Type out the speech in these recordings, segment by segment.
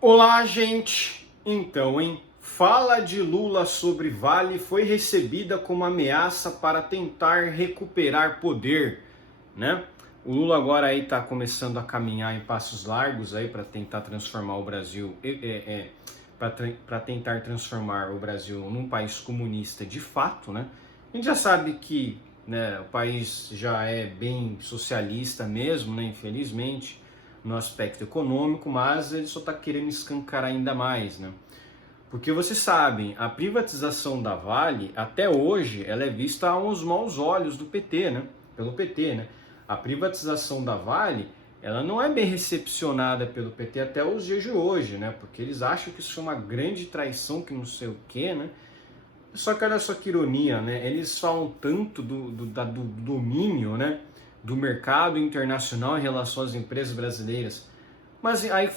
Olá, gente! Então, hein? Fala de Lula sobre Vale foi recebida como ameaça para tentar recuperar poder, né? O Lula agora aí está começando a caminhar em passos largos aí para tentar transformar o Brasil, para tentar transformar o Brasil num país comunista de fato, né? A gente já sabe que, né, o país já é bem socialista mesmo, né? Infelizmente no aspecto econômico, mas ele só está querendo escancarar ainda mais, né? Porque vocês sabem, a privatização da Vale, até hoje, ela é vista aos maus olhos do PT, né? Pelo PT, né? A privatização da Vale, ela não é bem recepcionada pelo PT até os dias de hoje, né? Porque eles acham que isso é uma grande traição, que não sei o quê, né? Só que olha só que ironia, né? Eles falam tanto do domínio, né, do mercado internacional em relação às empresas brasileiras, mas aí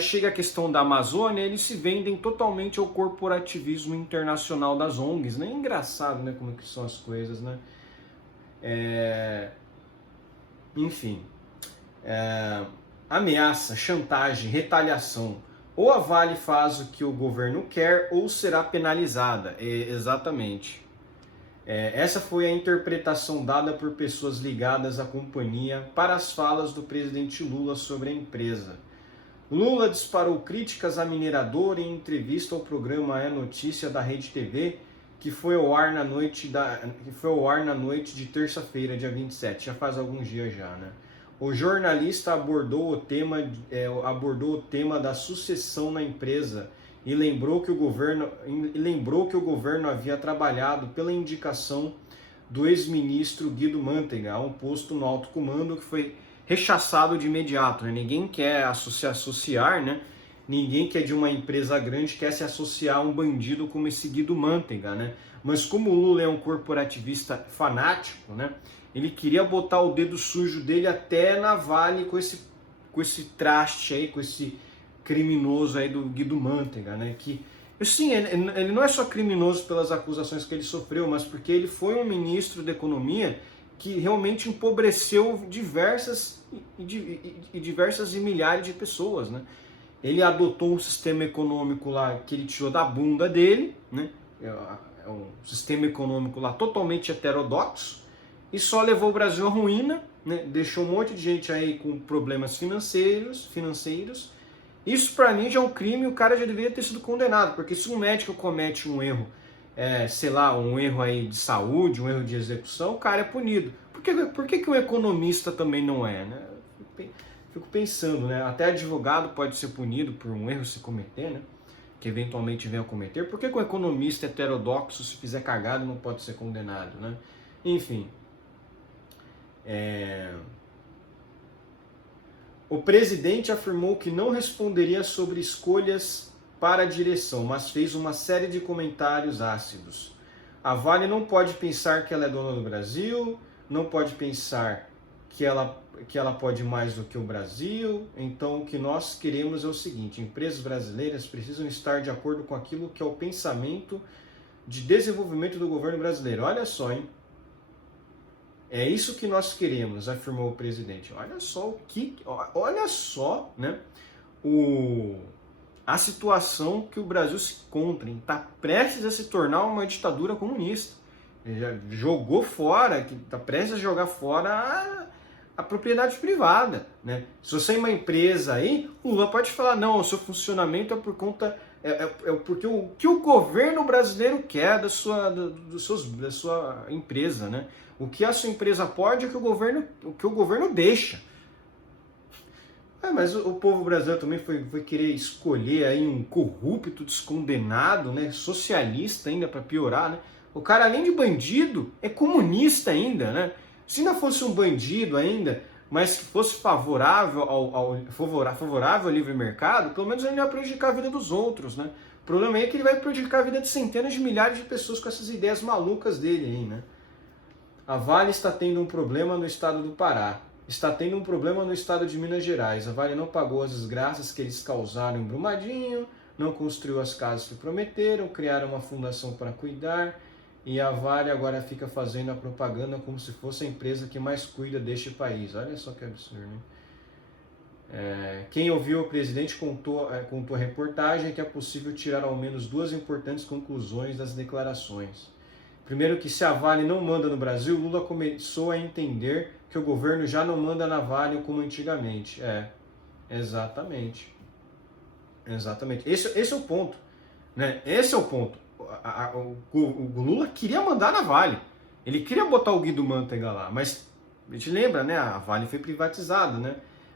chega a questão da Amazônia, eles se vendem totalmente ao corporativismo internacional das ONGs, né? É engraçado, né, como que são as coisas, né? Enfim, ameaça, chantagem, retaliação. Ou a Vale faz o que o governo quer ou será penalizada. Exatamente. Essa foi a interpretação dada por pessoas ligadas à companhia para as falas do presidente Lula sobre a empresa. Lula disparou críticas à mineradora em entrevista ao programa É Notícia da Rede TV, que foi ao ar na noite, de terça-feira, dia 27, já faz alguns dias já, né? O jornalista abordou o tema da sucessão na empresa e lembrou que o governo havia trabalhado pela indicação do ex-ministro Guido Mantega a um posto no alto comando que foi rechaçado de imediato, né? Ninguém quer se associar, né? Ninguém que é de uma empresa grande quer se associar a um bandido como esse Guido Mantega, né? Mas como o Lula é um corporativista fanático, né? Ele queria botar o dedo sujo dele até na Vale com esse traste aí, com esse criminoso aí do Guido Mantega, né? Que, sim, ele não é só criminoso pelas acusações que ele sofreu, mas porque ele foi um ministro da economia que realmente empobreceu diversas e milhares de pessoas, né? Ele adotou um sistema econômico lá que ele tirou da bunda dele, né? É um sistema econômico lá totalmente heterodoxo e só levou o Brasil à ruína, né? Deixou um monte de gente aí com problemas financeiros. Isso para mim já é um crime, o cara já deveria ter sido condenado, porque se um médico comete um erro, sei lá, um erro aí de saúde, um erro de execução, o cara é punido. Por que um economista também não é, né? Fico pensando, né? Até advogado pode ser punido por um erro se cometer, né? Que eventualmente venha a cometer. Por que um economista heterodoxo, se fizer cagada, não pode ser condenado, né? Enfim. O presidente afirmou que não responderia sobre escolhas para a direção, mas fez uma série de comentários ácidos. A Vale não pode pensar que ela é dona do Brasil, não pode pensar que ela pode mais do que o Brasil. Então, o que nós queremos é o seguinte: empresas brasileiras precisam estar de acordo com aquilo que é o pensamento de desenvolvimento do governo brasileiro. Olha só, hein? É isso que nós queremos, afirmou o presidente. Olha só, né? A situação que o Brasil se encontra, está prestes a se tornar uma ditadura comunista. Ele já jogou fora, está prestes a jogar fora a propriedade privada, né? Se você é uma empresa aí, o Lula pode falar, não, o seu funcionamento é por conta, porque o que o governo brasileiro quer da sua empresa, né? O que a sua empresa pode é o que o governo deixa. Mas o povo brasileiro também foi querer escolher aí um corrupto, descondenado, né? Socialista ainda para piorar, né? O cara, além de bandido, é comunista ainda, né? Se não fosse um bandido ainda, mas que fosse favorável ao livre mercado, pelo menos ele não ia prejudicar a vida dos outros, né? O problema é que ele vai prejudicar a vida de centenas de milhares de pessoas com essas ideias malucas dele aí, né? A Vale está tendo um problema no estado do Pará. Está tendo um problema no estado de Minas Gerais. A Vale não pagou as desgraças que eles causaram em Brumadinho, não construiu as casas que prometeram, criaram uma fundação para cuidar, e a Vale agora fica fazendo a propaganda como se fosse a empresa que mais cuida deste país. Olha só que absurdo, hein? Quem ouviu o presidente contou a reportagem que é possível tirar ao menos duas importantes conclusões das declarações. Primeiro, que se a Vale não manda no Brasil, Lula começou a entender que o governo já não manda na Vale como antigamente. Exatamente. Exatamente. Esse é o ponto. Né? Esse é o ponto. O Lula queria mandar na Vale. Ele queria botar o Guido Mantega lá, mas a gente lembra, né? A Vale foi privatizada, né?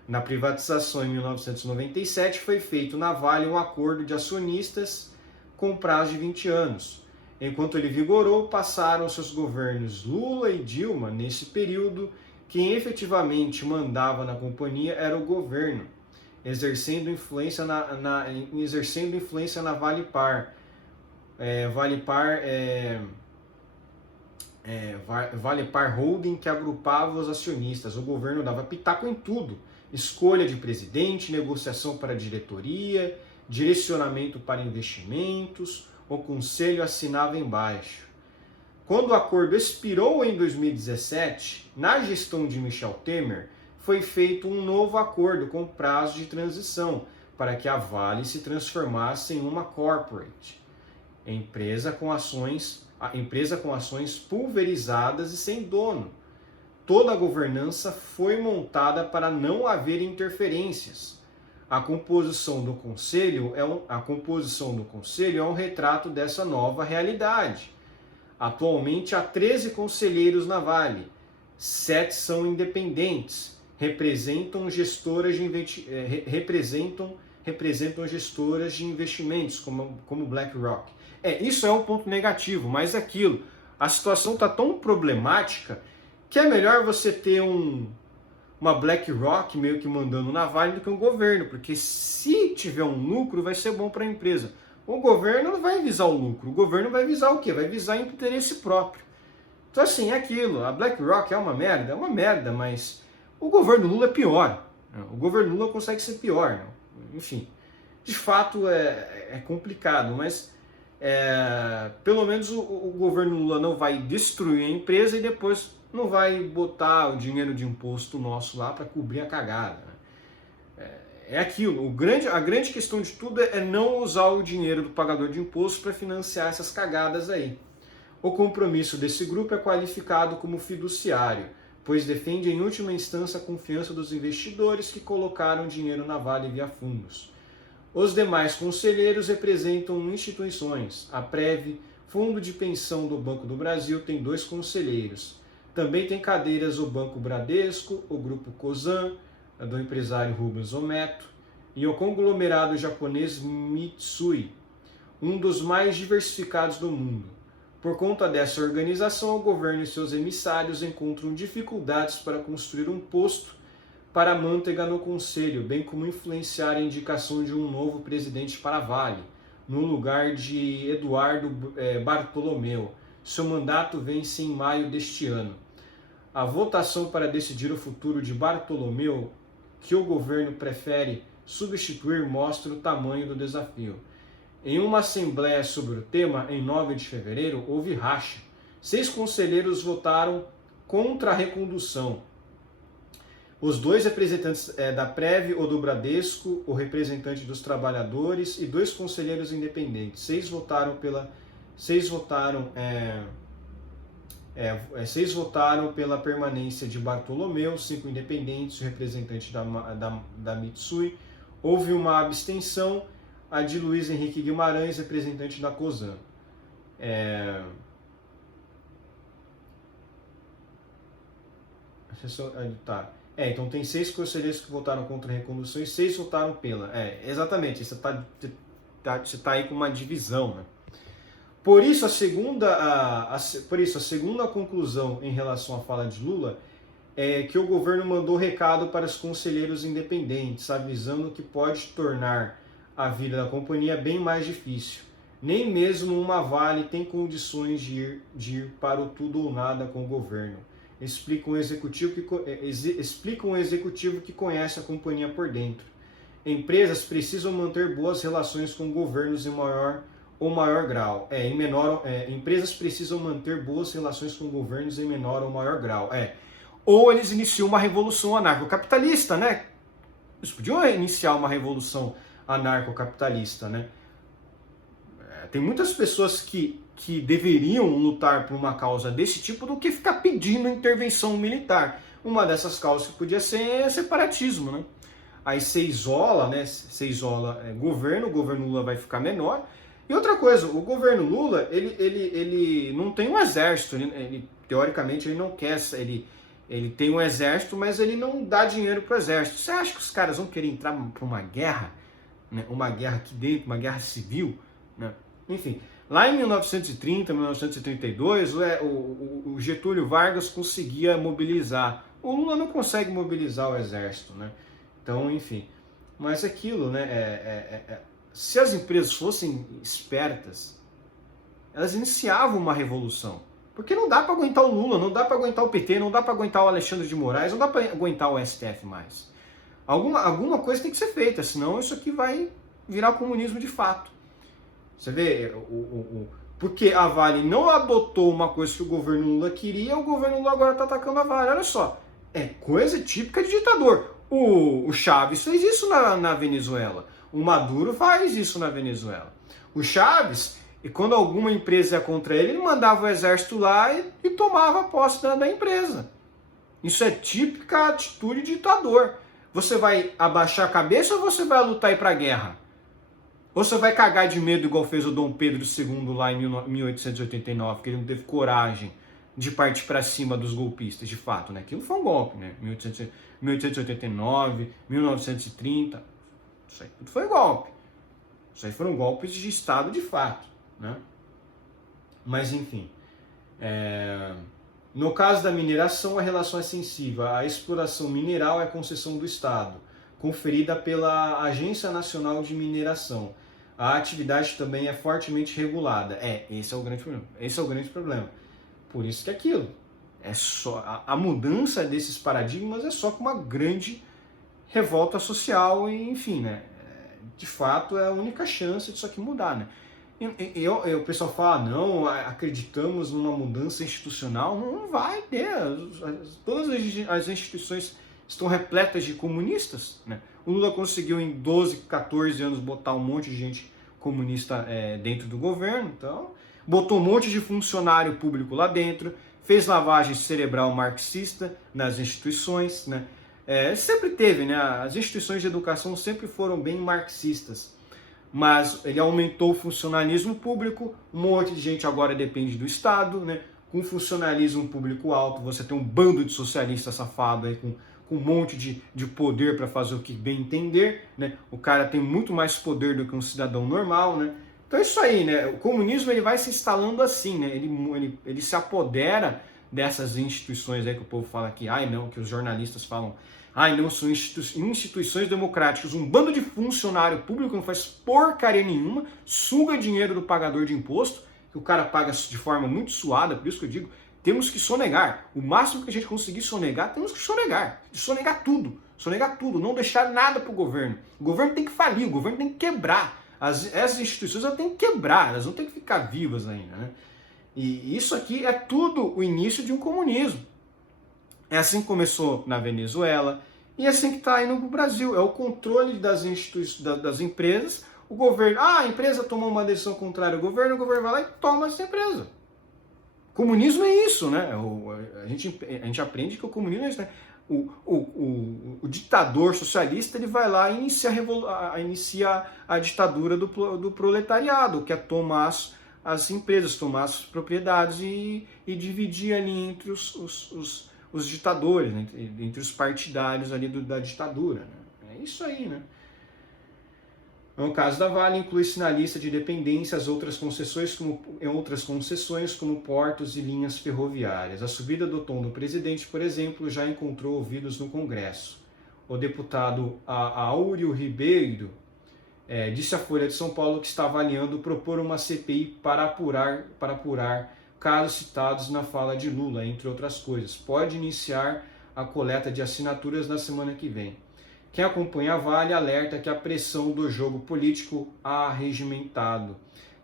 Na privatização em 1997 foi feito na Vale um acordo de acionistas com prazo de 20 anos. Enquanto ele vigorou, passaram seus governos Lula e Dilma. Nesse período, quem efetivamente mandava na companhia era o governo, exercendo influência na Valipar. Valipar Holding, que agrupava os acionistas. O governo dava pitaco em tudo: escolha de presidente, negociação para a diretoria, direcionamento para investimentos. O conselho assinava embaixo. Quando o acordo expirou em 2017, na gestão de Michel Temer, foi feito um novo acordo com prazo de transição para que a Vale se transformasse em uma corporate, empresa com ações pulverizadas e sem dono. Toda a governança foi montada para não haver interferências. A composição do conselho é um retrato dessa nova realidade. Atualmente há 13 conselheiros na Vale, 7 são independentes, representam gestoras de investimentos, como BlackRock. Isso é um ponto negativo, mas aquilo, a situação está tão problemática que é melhor você ter uma BlackRock meio que mandando na Vale do que um governo, porque se tiver um lucro vai ser bom para a empresa. O governo não vai visar o lucro, o governo vai visar o quê? Vai visar interesse próprio. Então assim, é aquilo, a BlackRock é uma merda, mas o governo Lula é pior. O governo Lula consegue ser pior. Enfim, de fato é complicado, mas pelo menos o governo Lula não vai destruir a empresa e depois não vai botar o dinheiro de imposto nosso lá para cobrir a cagada. É aquilo, a grande questão de tudo é não usar o dinheiro do pagador de imposto para financiar essas cagadas aí. O compromisso desse grupo é qualificado como fiduciário, pois defende em última instância a confiança dos investidores que colocaram dinheiro na Vale via fundos. Os demais conselheiros representam instituições. A Prev, Fundo de Pensão do Banco do Brasil, tem 2 conselheiros. Também tem cadeiras o Banco Bradesco, o Grupo Cosan, do empresário Rubens Ometo, e o conglomerado japonês Mitsui, um dos mais diversificados do mundo. Por conta dessa organização, o governo e seus emissários encontram dificuldades para construir um posto para Mantega no conselho, bem como influenciar a indicação de um novo presidente para a Vale, no lugar de Eduardo Bartolomeu. Seu mandato vence em maio deste ano. A votação para decidir o futuro de Bartolomeu, que o governo prefere substituir, mostra o tamanho do desafio. Em uma assembleia sobre o tema, em 9 de fevereiro, houve racha. 6 conselheiros votaram contra a recondução. Os 2 representantes da Prev ou do Bradesco, o representante dos trabalhadores e 2 conselheiros independentes. 6 votaram pela permanência de Bartolomeu, 5 independentes, o representante da Mitsui. Houve uma abstenção, a de Luiz Henrique Guimarães, representante da Cosan. Então tem 6 conselheiros que votaram contra a recondução e 6 votaram pela. Exatamente, você está aí com uma divisão, né? Por isso, a segunda conclusão em relação à fala de Lula é que o governo mandou recado para os conselheiros independentes, avisando que pode tornar a vida da companhia bem mais difícil. Nem mesmo uma Vale tem condições de ir para o tudo ou nada com o governo. Explica um executivo que conhece a companhia por dentro. Empresas precisam manter boas relações com governos em maior grau. Empresas precisam manter boas relações com governos em menor ou maior grau. Ou eles iniciam uma revolução anarcocapitalista, né? Eles podiam iniciar uma revolução anarcocapitalista, né? Tem muitas pessoas que deveriam lutar por uma causa desse tipo do que ficar pedindo intervenção militar. Uma dessas causas que podia ser separatismo, né? Aí você isola, né? O governo Lula vai ficar menor. E outra coisa, o governo Lula, ele não tem um exército, teoricamente ele não quer, ele tem um exército, mas ele não dá dinheiro para o exército. Você acha que os caras vão querer entrar para uma guerra, né? Uma guerra aqui dentro, uma guerra civil, né? Enfim, lá em 1930, 1932, o Getúlio Vargas conseguia mobilizar. O Lula não consegue mobilizar o exército, né? Então, enfim. Mas aquilo, né? Se as empresas fossem espertas, elas iniciavam uma revolução. Porque não dá para aguentar o Lula, não dá para aguentar o PT, não dá para aguentar o Alexandre de Moraes, não dá para aguentar o STF mais. Alguma coisa tem que ser feita, senão isso aqui vai virar comunismo de fato. Você vê, porque a Vale não adotou uma coisa que o governo Lula queria, o governo Lula agora está atacando a Vale. Olha só, é coisa típica de ditador. O Chávez fez isso na Venezuela. O Maduro faz isso na Venezuela. O Chávez, e quando alguma empresa ia contra ele mandava o exército lá e tomava posse da empresa. Isso é típica atitude de ditador. Você vai abaixar a cabeça ou você vai lutar e ir para a guerra? Ou você vai cagar de medo igual fez o Dom Pedro II lá em 1889, que ele não teve coragem de partir para cima dos golpistas, de fato, né? Aquilo foi um golpe, né? 1889, 1930, isso aí tudo foi golpe. Isso aí foram golpes de Estado de fato, né? Mas enfim, no caso da mineração, a relação é sensível. A exploração mineral é concessão do Estado, conferida pela Agência Nacional de Mineração. A atividade também é fortemente regulada. Esse é o grande problema. Esse é o grande problema. Por isso que aquilo. É só a mudança desses paradigmas é só com uma grande revolta social e, enfim, né? De fato, é a única chance disso aqui mudar, né? O pessoal fala, não, acreditamos numa mudança institucional. Não vai ter. Todas as instituições estão repletas de comunistas, né? O Lula conseguiu em 12, 14 anos botar um monte de gente comunista dentro do governo, então botou um monte de funcionário público lá dentro, fez lavagem cerebral marxista nas instituições, né? Sempre teve, né? As instituições de educação sempre foram bem marxistas, mas ele aumentou o funcionalismo público, um monte de gente agora depende do Estado, né? Com funcionalismo público alto, você tem um bando de socialistas safado aí com um monte de poder para fazer o que bem entender, né? O cara tem muito mais poder do que um cidadão normal, né? Então é isso aí, né? O comunismo ele vai se instalando assim, né? Ele se apodera dessas instituições aí que o povo fala aqui, que os jornalistas falam, não, são instituições democráticas, um bando de funcionário público não faz porcaria nenhuma, suga dinheiro do pagador de imposto, que o cara paga de forma muito suada, por isso que eu digo, temos que sonegar. O máximo que a gente conseguir sonegar, temos que sonegar. Sonegar tudo, não deixar nada para o governo. O governo tem que falir, o governo tem que quebrar. Essas instituições elas têm que quebrar, elas não têm que ficar vivas ainda, né? E isso aqui é tudo o início de um comunismo. É assim que começou na Venezuela e é assim que está indo para o Brasil. É o controle das empresas. O governo, a empresa tomou uma decisão contrária ao governo, o governo vai lá e toma essa empresa. Comunismo é isso, né? A gente aprende que o comunismo é isso, né? O ditador socialista ele vai lá e inicia a ditadura do proletariado, que é tomar as empresas, tomar as propriedades e dividir ali entre os ditadores, né? Entre os partidários ali da ditadura. Né? É isso aí, né? No caso da Vale, inclui-se na lista de dependências outras concessões como portos e linhas ferroviárias. A subida do tom do presidente, por exemplo, já encontrou ouvidos no Congresso. O deputado Áureo Ribeiro disse à Folha de São Paulo que está avaliando propor uma CPI para apurar casos citados na fala de Lula, entre outras coisas. Pode iniciar a coleta de assinaturas na semana que vem. Quem acompanha a Vale alerta que a pressão do jogo político arregimentado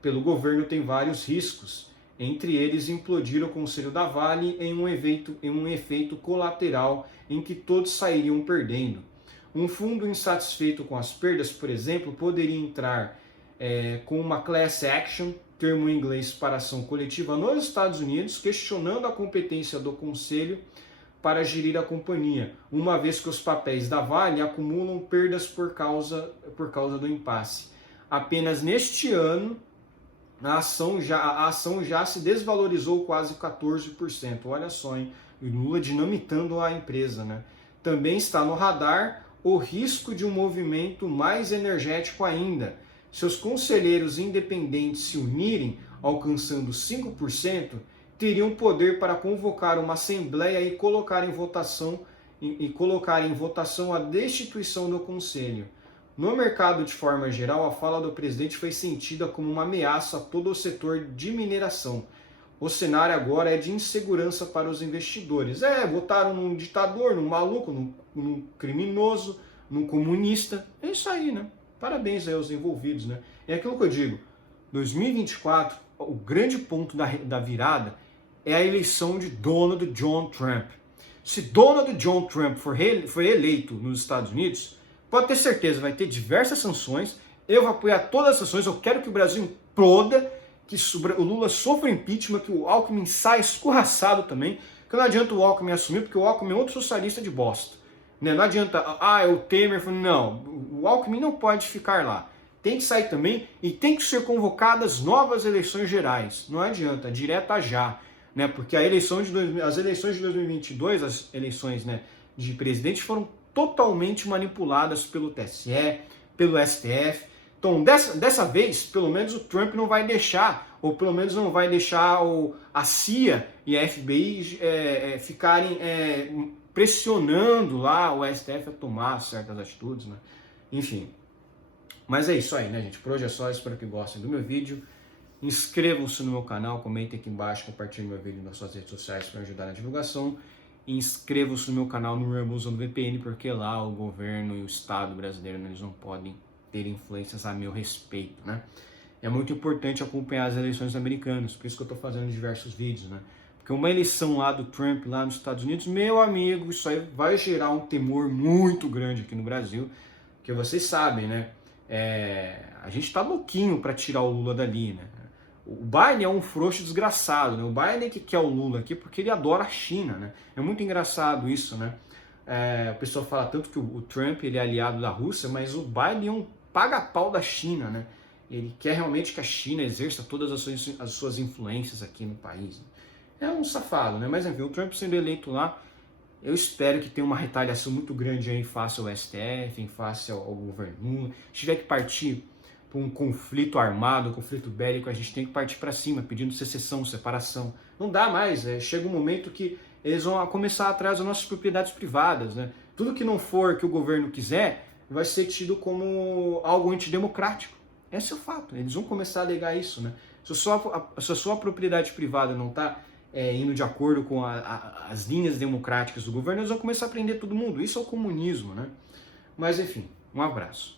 pelo governo tem vários riscos, entre eles implodir o Conselho da Vale em um efeito colateral em que todos sairiam perdendo. Um fundo insatisfeito com as perdas, por exemplo, poderia entrar com uma class action, termo em inglês para ação coletiva, nos Estados Unidos, questionando a competência do conselho para gerir a companhia, uma vez que os papéis da Vale acumulam perdas por causa do impasse. Apenas neste ano, a ação já se desvalorizou quase 14%. Olha só, hein? O Lula dinamitando a empresa, né? Também está no radar o risco de um movimento mais energético ainda. Se os conselheiros independentes se unirem, alcançando 5%, teriam poder para convocar uma assembleia e colocar em votação a destituição do conselho. No mercado, de forma geral, a fala do presidente foi sentida como uma ameaça a todo o setor de mineração. O cenário agora é de insegurança para os investidores. Votaram num ditador, num maluco, num criminoso, num comunista. É isso aí, né? Parabéns aí aos envolvidos, né? É aquilo que eu digo, 2024, o grande ponto da virada é a eleição de Donald John Trump. Se Donald John Trump for eleito nos Estados Unidos, pode ter certeza, vai ter diversas sanções, eu vou apoiar todas as sanções, eu quero que o Brasil imploda, que o Lula sofra impeachment, que o Alckmin saia escorraçado também, que não adianta o Alckmin assumir, porque o Alckmin é outro socialista de bosta. Né? Não adianta, é o Temer, não, o Alckmin não pode ficar lá. Tem que sair também e tem que ser convocadas novas eleições gerais. Não adianta, direta já. Né? Porque as eleições de 2022, as eleições, né, de presidente, foram totalmente manipuladas pelo TSE, pelo STF. Então, dessa vez, pelo menos o Trump não vai deixar, ou pelo menos não vai deixar a CIA e a FBI ficarem pressionando lá o STF a tomar certas atitudes, né? Enfim. Mas é isso aí, né, gente? Por hoje é só, espero que gostem do meu vídeo. Inscrevam-se no meu canal, comentem aqui embaixo, compartilhem meu vídeo nas suas redes sociais para ajudar na divulgação. Inscrevam-se no meu canal no Rumble usando VPN, porque lá o governo e o Estado brasileiro, eles não podem ter influências a meu respeito, né? É muito importante acompanhar as eleições americanas, por isso que eu estou fazendo diversos vídeos, né? Porque uma eleição lá do Trump, lá nos Estados Unidos, meu amigo, isso aí vai gerar um temor muito grande aqui no Brasil, porque vocês sabem, né? A gente tá louquinho para tirar o Lula dali, né? O Biden é um frouxo desgraçado, né? O Biden que quer o Lula aqui porque ele adora a China, né? É muito engraçado isso, né? A pessoa fala tanto que o Trump ele é aliado da Rússia, mas o Biden é um paga-pau da China, né? Ele quer realmente que a China exerça todas as suas influências aqui no país. Né? É um safado, né? Mas enfim, o Trump sendo eleito lá, eu espero que tenha uma retaliação muito grande aí face ao STF, em face ao governo. Se tiver que partir para um conflito armado, um conflito bélico, a gente tem que partir para cima, pedindo secessão, separação. Não dá mais, chega um momento que eles vão começar atrás das nossas propriedades privadas, né? Tudo que não for que o governo quiser vai ser tido como algo antidemocrático. Esse é o fato, eles vão começar a alegar isso, né? Se a sua propriedade privada não está indo de acordo com as linhas democráticas do governo, eles vão começar a prender todo mundo. Isso é o comunismo, né? Mas enfim, um abraço.